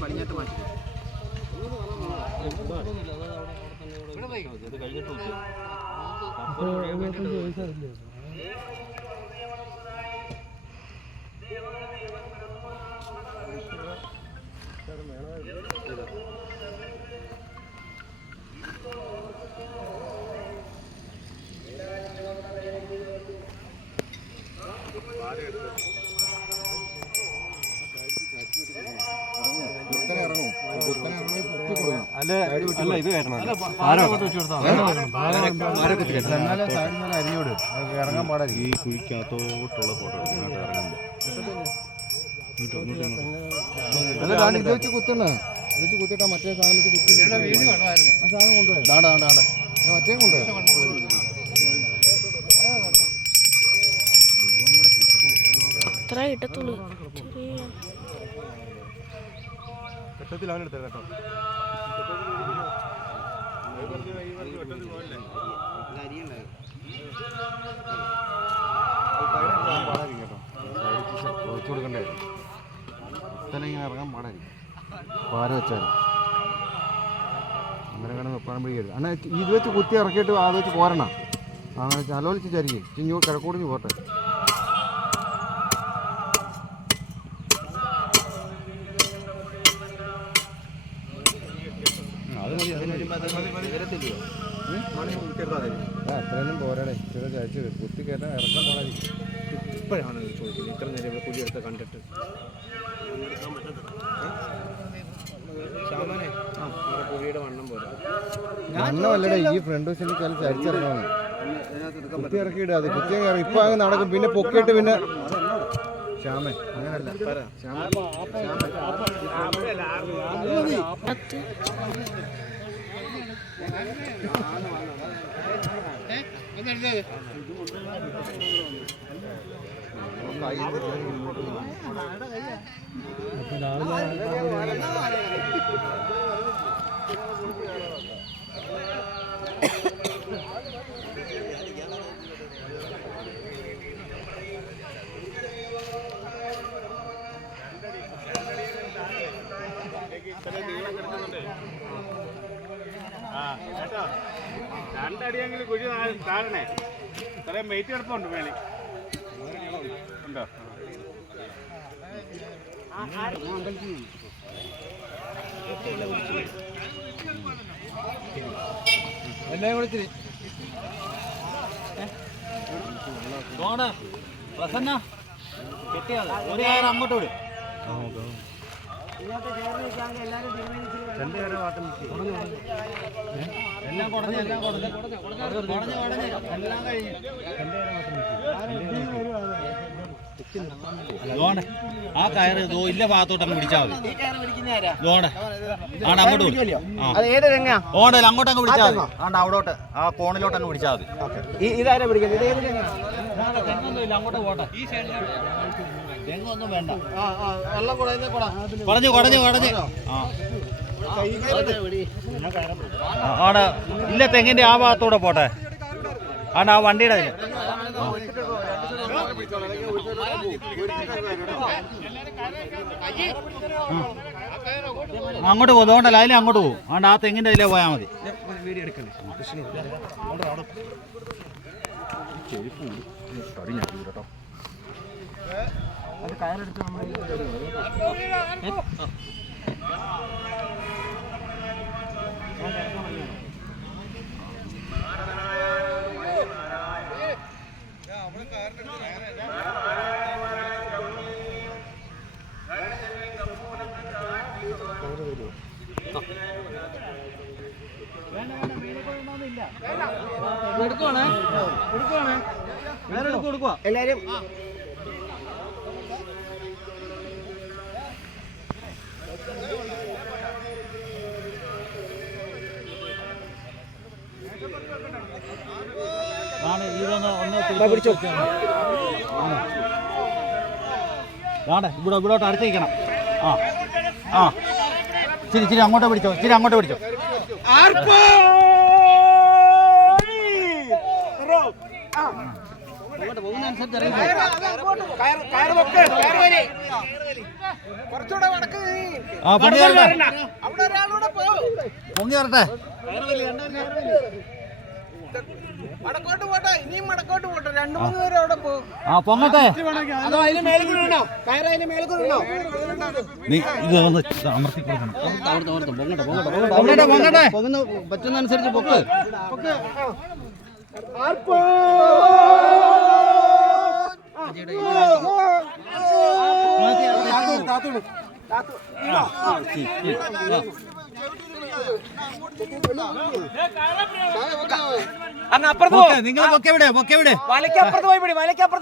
പടിഞ്ഞാട്ട് മാറ്റി അല്ല ഇത് കയറ്റണം അരിഞ്ഞോട് ഇറങ്ങാൻ പാടില്ല. ഈ കുഴിക്കകത്തോട്ടുള്ള ഫോട്ടോ ഇത് വെച്ച് കുത്തണ വെച്ച് കുത്തിട്ടാ മറ്റേ സാധനം വെച്ച് കുത്തി ആ സാധനം കൊണ്ടുപോയി മറ്റേ കൊണ്ടുപോയി ഘട്ടത്തിൽ അവനെടുത്തത് കേട്ടോ. ഒഴിച്ചു കൊടുക്കണ്ടായിരുന്നു. ഇങ്ങനെ ഇറങ്ങാൻ പാടായിരിക്കും. പാര വെച്ചാൽ അങ്ങനെ കിടന്ന് വെപ്പാൻ പിടിക്കരുത്. അണ്ണാ ഇത് വെച്ച് കുത്തി ഇറക്കിയിട്ട് അത് വെച്ച് പോരണം. അങ്ങനെ ചലോലിച്ചായിരിക്കും ചിഞ്ഞു കിഴക്കൂടിഞ്ഞ് പോട്ടെ. അത്രയൊന്നും പോരാടെ ഇച്ചിരി കഴിച്ചു കുത്തി കയറ്റാൻ ഇറക്കാൻ പാടായിരിക്കും. ഇപ്പോഴാണ് ചോദിക്കുന്നത് ഇത്ര നേരം ഇവിടെ കുഴിയെടുത്ത് കണ്ടിട്ട് കുഴിയുടെ വണ്ണം പോലെ വണ്ണമല്ലടേ ഈ ഫ്രണ്ട് വശിന്റെ കാലം ചരിച്ചിറങ്ങാണ്. കുത്തി ഇറക്കിയിടുക അത് കുത്തി ഇറങ്ങി ഇപ്പൊ അങ്ങ് നടക്കും. പിന്നെ പൊക്കിയിട്ട് പിന്നെ ശ്യാമൻ അങ്ങനല്ല രണ്ടടിയെങ്കിലും കുഴി താഴണേ. ഇത്രയും വെയിറ്റ് കിടപ്പുണ്ട് മേളിൽ ഉണ്ടോ? എല്ലാം വിളിച്ചിരി പ്രസന്ന കെട്ടിയാൽ ഒരു കാര്യം അങ്ങോട്ട് വിടും. എല്ലാം കുടഞ്ഞ് എല്ലാം കുടഞ്ഞ് എല്ലാം കഴിഞ്ഞു. ആ കയറ് ഇല്ല ഭാഗത്തോട്ടങ്ങ് പിടിച്ചാൽ മതി. അങ്ങോട്ട് ഓടല്ല അങ്ങോട്ടങ്ങ് പിടിച്ചാൽ മതി. ആണ്ട് അവിടോട്ട് ആ കോണിലോട്ടങ്ങ് പിടിച്ചാൽ മതി. ഇതാരാ പിടിക്കുന്നത്? തെങ്ങൊന്നുമില്ല അങ്ങോട്ട് പോട്ടെ. തെങ്ങൊന്നും വേണ്ട. കുടഞ്ഞ് അവിടെ ഇല്ല തെങ്ങിന്റെ ആ ഭാഗത്തൂടെ പോട്ടെ. ആണ്ട് ആ വണ്ടിയുടെ അങ്ങോട്ട് പോകും. അതുകൊണ്ടല്ല അതിലെ അങ്ങോട്ട് പോകും. ആണ്ട് ആ തെങ്ങിന്റെ അതിലേ പോയാൽ മതി. അത് കയറെടുത്ത് നമ്മൾ എടുക്കുവാണേ. എല്ലാരും പിടിച്ചോ ഇവിടോട്ട് അടുത്തേക്കണം. ആ ആ ചിരി അങ്ങോട്ട് പിടിച്ചോ, അങ്ങോട്ട് പിടിച്ചോ. പൊങ്ങി വരട്ടെ. വടക്കോട്ട് പോട്ടെ, ഇനിയും വടക്കോട്ട് പോട്ടെ, 2-3 പേര് അവിടെ പോകും. പൊങ്ങട്ടെ. അതോ അതിന് മേലെ കൂടെ ഉണ്ടോ? കയറ് അതിന് മേലെ കൂടെ ഉണ്ടോ? നീ ഇത് ഒന്ന് അമർത്തി കൊടുക്കണം. പൊങ്ങട്ടെ പൊങ്ങുന്ന പറ്റുന്ന അനുസരിച്ച് പൊക്ക്. അപ്പുറത്ത് നിങ്ങൾ പൊക്കെ വിടെ വലയ്ക്കപ്പുറത്ത് പോയി പിടി, വലയ്ക്കപ്പുറത്ത്.